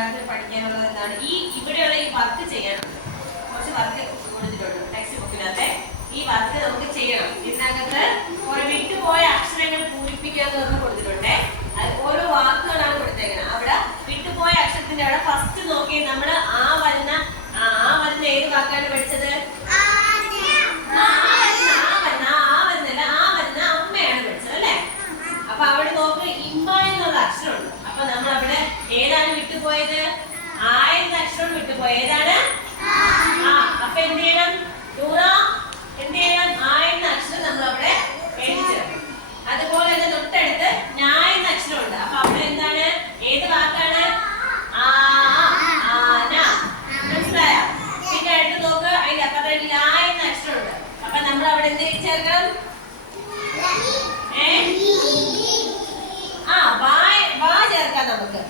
പഠിക്കാനുള്ളത് എന്താണ്? ഇവിടെയുള്ള ഈ വർക്ക് ചെയ്യാനുണ്ട്. കുറച്ച് വർക്ക് കൊടുത്തിട്ടുണ്ട് ടെക്സ്റ്റ് ബുക്കിനകത്തെ. ഈ വർക്ക് നമുക്ക് ചെയ്യണം. ഇതിനകത്ത് കുറെ വിട്ടുപോയ അക്ഷരങ്ങൾ പൂരിപ്പിക്കാന്ന് കൊടുത്തിട്ടുണ്ട്. അത് ഓരോ വാക്കുകളാണ് കൊടുത്തേക്കുന്നത്. അവിടെ വിട്ടുപോയ അക്ഷരത്തിന്റെ അവിടെ ഫസ്റ്റ് നോക്കി നമ്മൾ ആ വരുന്ന ഏത് വാക്കാണ് പഠിച്ചത്? അമ്മയാണ് പഠിച്ചത് അല്ലേ? അപ്പൊ അവിടെ നോക്ക് ഇമ്മ എന്നുള്ള അക്ഷരമുണ്ട്. അപ്പൊ നമ്മൾ അവിടെ ഏതാണ് വിട്ടുപോയത്? ആ എന്ന അക്ഷരം വിട്ടുപോയത് ഏതാണ്? അപ്പൊ എന്ത് ചെയ്യണം? എന്ത് ചെയ്യണം? ആ എന്ന അക്ഷരം നമ്മൾ അവിടെ എഴുതി. അതുപോലെ തന്നെ തൊട്ടടുത്ത് ഞാ എന്ന അക്ഷരമുണ്ട്. അപ്പൊ അവിടെ എന്താണ്? ഏത് വാക്കാണ്? മനസ്സിലായോ? പിന്നെ അടുത്ത് നോക്ക്, അതിന്റെ അപ്പുറത്ത് ലാ എന്ന അക്ഷരമുണ്ട്. അപ്പൊ നമ്മൾ അവിടെ എന്ത് ചേർക്കണം? വാ ചേർക്കാം നമുക്ക്.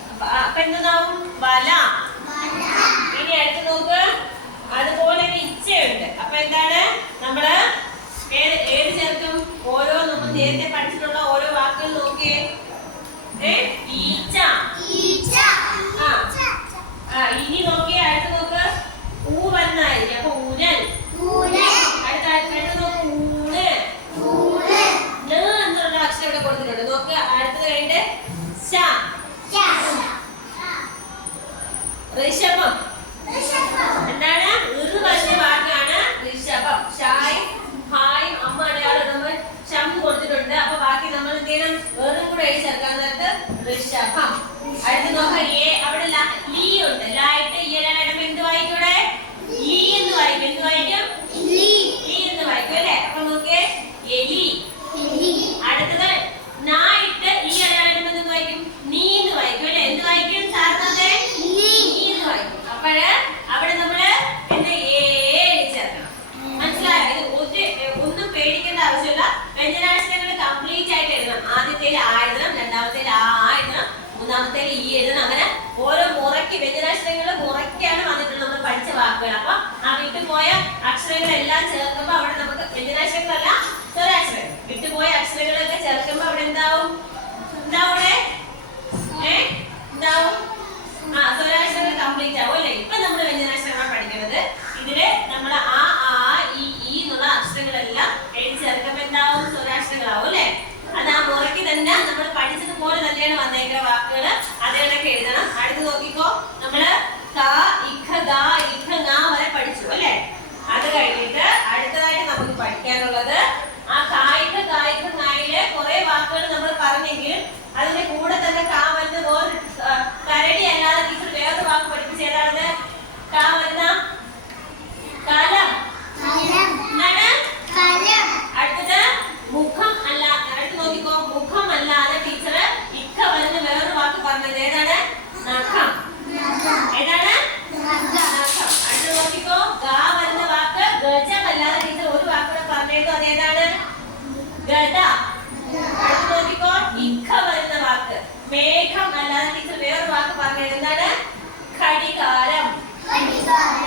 അപ്പൊ എന്താവും? വല. ഇനി അടുത്ത് നോക്ക്, അതുപോലെ ഇച്ചയുണ്ട്. അപ്പൊ എന്താണ്? നമ്മള് ഏത് ചേർക്കും? ഓരോ നമ്മൾ നേരത്തെ പഠിച്ചിട്ടുള്ള ഓരോ വാക്കുകൾ നോക്കിയേ. ഈച്ച. ഇനി നോക്കിയേ, അടുത്ത് നോക്ക്, ഊ വന്നായിരിക്കും. അപ്പൊ ഊരൽ. അടുത്ത് നോക്ക്, ഊണ്. എന്നുള്ള അക്ഷരം ഇവിടെ കൊടുത്തിട്ടുണ്ട്. നോക്ക്, അടുത്തത് കഴിഞ്ഞിട്ട് ഋഷഭം. എന്താണ്? പറഞ്ഞ വാക്കാണ് ഋഷഭം. ഷായും ഹായും അമ്മ അടയാളം ഷം കൊടുത്തിട്ടുണ്ട്. അപ്പൊ ബാക്കി നമ്മൾ എന്ത് ചെയ്യണം? വേറെ കൂടെ എഴുതി ചേർക്കാൻ നേരത്ത് ഋഷഭം. അടുത്ത് നോക്കാം, അവിടെ ലീ ഉണ്ട്. ലായിട്ട് ഈയിടുമ്പോ എന്ത് വായിക്കൂടെ? ലീ എന്ന് വായിക്കും. എന്ത് വായിക്കും? ലീ എന്ന് വായിക്കും അല്ലെ? അപ്പൊ നോക്കിയേ, എലി. അടുത്തത് നായിട്ട് ഈ അടയാളം എന്ത് വായിക്കും? നീ എന്ന് വായിക്കും അല്ലെ? എന്ത് വായിക്കും? സാറിനത്തെ നീ എന്ന് വായിക്കും. അപ്പോഴ് അവിടെ നമ്മള് എന്ത് ചേർക്കണം. മനസ്സിലായോ? ഇത് ഒന്നും പേടിക്കേണ്ട ആവശ്യമില്ല. വ്യഞ്ജനാക്ഷരങ്ങൾ കംപ്ലീറ്റ് ആയിട്ട് എഴുതണം. ആദ്യത്തേൽ ആ എഴുതണം, രണ്ടാമത്തേൽ ആ എഴുതണം, മൂന്നാമത്തേൽ ഈ എഴുതണം. അങ്ങനെ ഓരോ മുറയ്ക്ക് വ്യഞ്ജനാക്ഷരങ്ങൾ മുറയ്ക്കാണ് വന്നിട്ടുള്ളത് നമ്മൾ പഠിച്ച വാക്കുകൾ. അപ്പൊ ആ വിട്ടുപോയ അക്ഷരങ്ങളെല്ലാം ചേർക്കുമ്പോ അവിടെ നമുക്ക് വ്യഞ്ജനാക്ഷരങ്ങളല്ല, സ്വരാക്ഷരങ്ങൾ. വിട്ടുപോയ അക്ഷരങ്ങളൊക്കെ ചേർക്കുമ്പോ അവിടെ എന്താവും? സ്വരാക്ഷരങ്ങൾ കംപ്ലീറ്റ് ആവും അല്ലെ? ഇപ്പൊ നമ്മൾ വ്യഞ്ജനാക്ഷരങ്ങളാണ് പഠിക്കുന്നത്. ഇതില് നമ്മൾ ആ ഈ എന്നുള്ള അക്ഷരങ്ങളെല്ലാം എഴുതി ചേർക്കുമ്പോ എന്താവും? സ്വരാക്ഷരങ്ങളാവും അല്ലെ? അത് ആ മുറയ്ക്ക് തന്നെ നമ്മൾ പഠിച്ചതുപോലെ തന്നെയാണ് വന്നേക്കുന്ന വാക്കുകൾ. അതേതൊക്കെ എഴുതണം. അടുത്ത് നോക്കിക്കോ, നമ്മള് ക, ഇഖ, ഗ, ഇഖ, ങ വരെ പഠിച്ചു അല്ലെ? അത് കഴിഞ്ഞിട്ട് അടുത്തതായിട്ട് നമുക്ക് പഠിക്കാനുള്ളത് ആ കായിക ങയിലെ കുറെ വാക്കുകൾ നമ്മൾ പറഞ്ഞെങ്കിലും അതിന്റെ കൂടെ തന്നെ കാ വരുന്ന കരടി അല്ലാതെ ടീച്ചർ വേറൊരു വാക്ക് പഠിപ്പിച്ച് ഏതാണത്? കാ വരുന്ന കലം. അടുത്തത് മുഖം അല്ല. അടുത്ത് നോക്കിക്കോ, മുഖം അല്ലാതെ ടീച്ചർ ഇക്ക വരുന്ന വേറൊരു വാക്ക് പറഞ്ഞത് ഏതാണ്? നഖം. ഏതാണ്? നഖം. അടുത്ത് നോക്കിക്കോ, ഗാ വരുന്ന വാക്ക് ഗജം അല്ലാതെ ടീച്ചർ ഒരു വാക്കുകൂടെ പറഞ്ഞത് അതേതാണ്? ഗദ. അടുത്ത് നോക്കിക്കോ, ഇക്ക വരുന്ന വാക്ക് മേഘം അല്ലാതെ ടീച്ചർ വേറൊരു വാക്ക് പറഞ്ഞത് എന്താണ്? ഘടികാരം.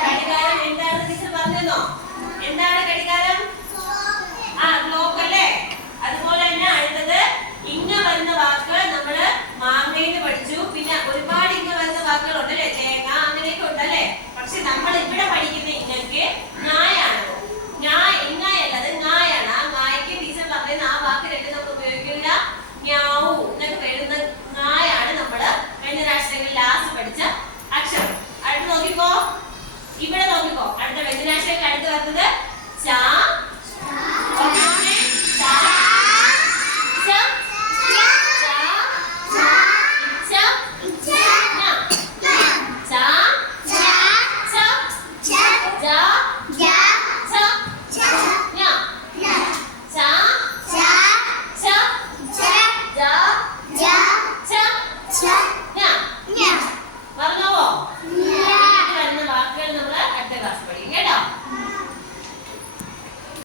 ഘടികാരം എന്താണ് ടീച്ചർ പറഞ്ഞോ? എന്താണ് ഘടികാരം? ക്ലോക്ക് അല്ലേ? അതുപോലെ തന്നെ അടുത്തത് ഇങ്ങ വരുന്ന വാക്ക് നമ്മള് മാങ്ങയിന്ന് പഠിച്ചു. പിന്നെ ഒരുപാട് ഇങ്ങ വരുന്ന വാക്കുകൾ ഉണ്ടല്ലേ? തേങ്ങ, അങ്ങനെയൊക്കെ ഉണ്ടല്ലേ? പക്ഷെ നമ്മൾ ഇവിടെ പഠിക്കുന്ന ഇങ്ങക്ക് ങായാണ്. ഇങ്ങയല്ല, അത് ങായാണ്. ആ ങായ്ക്ക് ടീച്ചർ പറയുന്ന ആ വാക്ക് രണ്ടും നമ്മൾ ഉപയോഗിക്കില്ല. ஞാവു എന്നൊക്കെ എഴുതുന്ന ങായാണ് നമ്മള് വ്യഞ്ജനാക്ഷരങ്ങളിൽ ലാസ്റ്റ് പഠിച്ച അക്ഷരം. അടുത്ത് നോക്കിക്കോ, ഇവിടെ നോക്കിക്കോ, അടുത്ത വ്യഞ്ജനാക്ഷരങ്ങൾ അടുത്ത് വരുന്നത് ചാ,